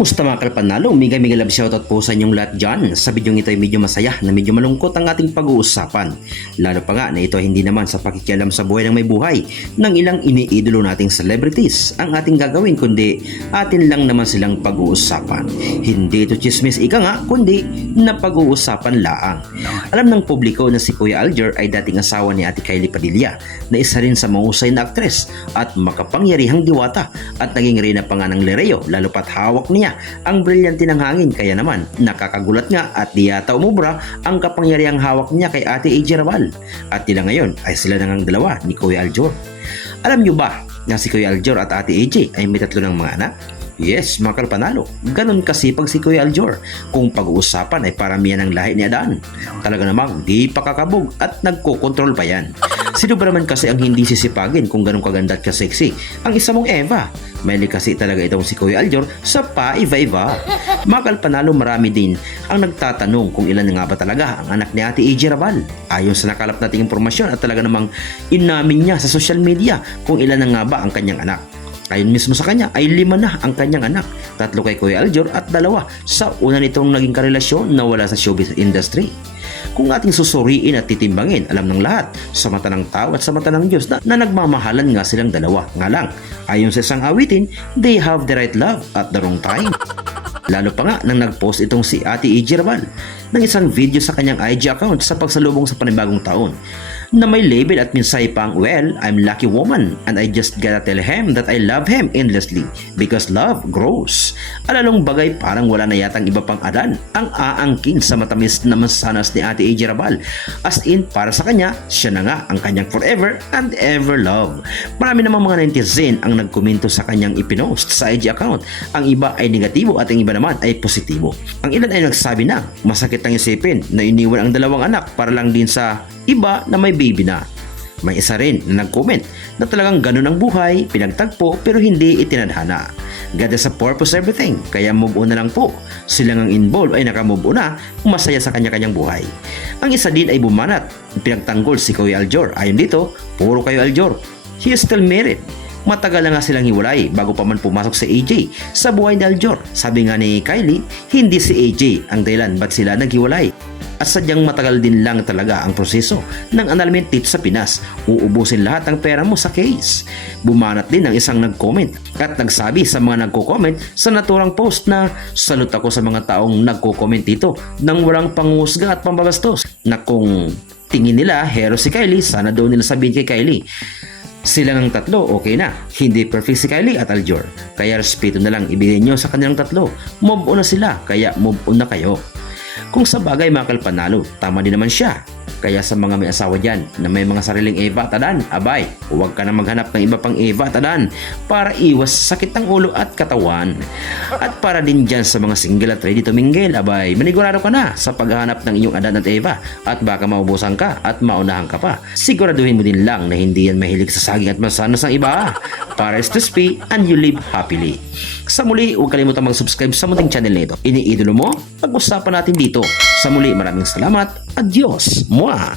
Kumusta mga kalpanalo? Mega love shoutout po sa inyong lahat dyan. Sa video ito ay medyo masaya na medyo malungkot ang ating pag-uusapan. Lalo pa nga na ito ay hindi naman sa pakikialam sa buhay ng may buhay ng ilang iniidolo nating celebrities ang ating gagawin, kundi atin lang naman silang pag-uusapan. Hindi ito chismis ika nga, kundi na pag-uusapan laang. Alam ng publiko na si Kuya Aljur ay dating asawa ni Ate Kylie Padilla na isa rin sa mahusay na aktres at makapangyarihang diwata at naging reyna pa nga ng Lereo, lalo pat hawak niya ang brilyante ng hangin, kaya naman nakakagulat nga at di yata umubra ang kapangyarihang hawak niya kay Ate AJ Rabal at tila ngayon ay sila na ngang dalawa ni Kuya Aljur. Alam nyo ba na si Kuya Aljur at Ate AJ ay may tatlo ng mga anak? Yes, mga kalpanalo, ganun kasi pag si Kuya Aljur. Kung pag-uusapan ay paramihan ng lahi ni Adan, talaga namang di pa kakabog at nagkokontrol pa yan. Sino ba naman kasi ang hindi sisipagin kung ganun kaganda at kaseksi ang isa mong Eva? May kasi talaga itong si Kuya Aljur sa pa-iva-iva. Mga kalpanalo, marami din ang nagtatanong kung ilan na nga ba talaga ang anak ni Ate AJ Rabal. Ayon sa nakalap nating impormasyon at talaga namang inamin niya sa social media kung ilan na nga ba ang kanyang anak. Ayon mismo sa kanya ay 5 na ang kanyang anak, 3 kay Kuya Aljur at 2 sa una nitong naging karelasyon na wala sa showbiz industry. Kung ating susuriin at titimbangin, alam ng lahat sa mata ng tao at sa mata ng Diyos na nagmamahalan nga silang dalawa. Nga lang, ayon sa isang awitin, they have the right love at the wrong time. Lalo pa nga nang nag-post itong si Ate AJ Rabal ng isang video sa kanyang IG account sa pagsalubong sa panibagong taon na may label at minsay pang, "Well, I'm lucky woman and I just gotta tell him that I love him endlessly because love grows." Alalong bagay parang wala na yatang iba pang Adan ang aangkin sa matamis na masanas ni Ate AJ Rabal. As in, para sa kanya, siya na nga ang kanyang forever and ever love. Marami namang mga netizen ang nagkomento sa kanyang ipinost sa IG account. Ang iba ay negatibo at ang iba naman ay positibo. Ang ilan ay nagsabi na masakit ang isipin na iniwan ang 2 anak para lang din sa iba na may baby na. May isa rin na nag-comment na talagang ganun ang buhay, pinagtagpo pero hindi itinadhana. God has a purpose everything, kaya move on na lang po. Sila ngang involved ay nakamove on na, masaya sa kanya-kanyang buhay. Ang isa din ay bumanat, pinagtanggol si Kuya Aljur. Ayon dito, puro kayo Aljur, he is still married. Matagal na nga silang hiwalay bago pa man pumasok si AJ sa buhay ni Aljur. Sabi nga ni Kylie, hindi si AJ ang dahilan ba't sila naghiwalay. At sadyang matagal din lang talaga ang proseso ng annulment tips sa Pinas. Uubusin lahat ang pera mo sa case. Bumanat din ang isang nag-comment at nagsabi sa mga nagko-comment sa naturang post na, "Salute ako sa mga taong nagko-comment dito nang walang pangusga at pambabastos." Na kung tingin nila hero si Kylie, sana daw nila sabihin kay Kylie, sila ng 3 okay na. Hindi perfect si Kylie at Aljur, kaya respeto na lang ibigay nyo sa kanilang 3. Move on na sila, kaya move on na kayo. Kung sa bagay mga kalpanalo, tama din naman siya. Kaya sa mga may asawa dyan na may mga sariling Eva at Adan, abay, huwag ka na maghanap ng iba pang Eva at Adan para iwas sakit ng ulo at katawan. At para din dyan sa mga single at ready to mingle, abay, manigurado ka na sa paghahanap ng inyong Adan at Eva at baka maubusan ka at maunahan ka pa. Siguraduhin mo din lang na hindi yan mahilig sa saging at masanas ng iba para stress free and you live happily. Sa muli, huwag kalimutan mag-subscribe sa munting channel nito. Iniidolo mo? Pag-usapan natin dito. Sa muli, maraming salamat. Adios! Mwah!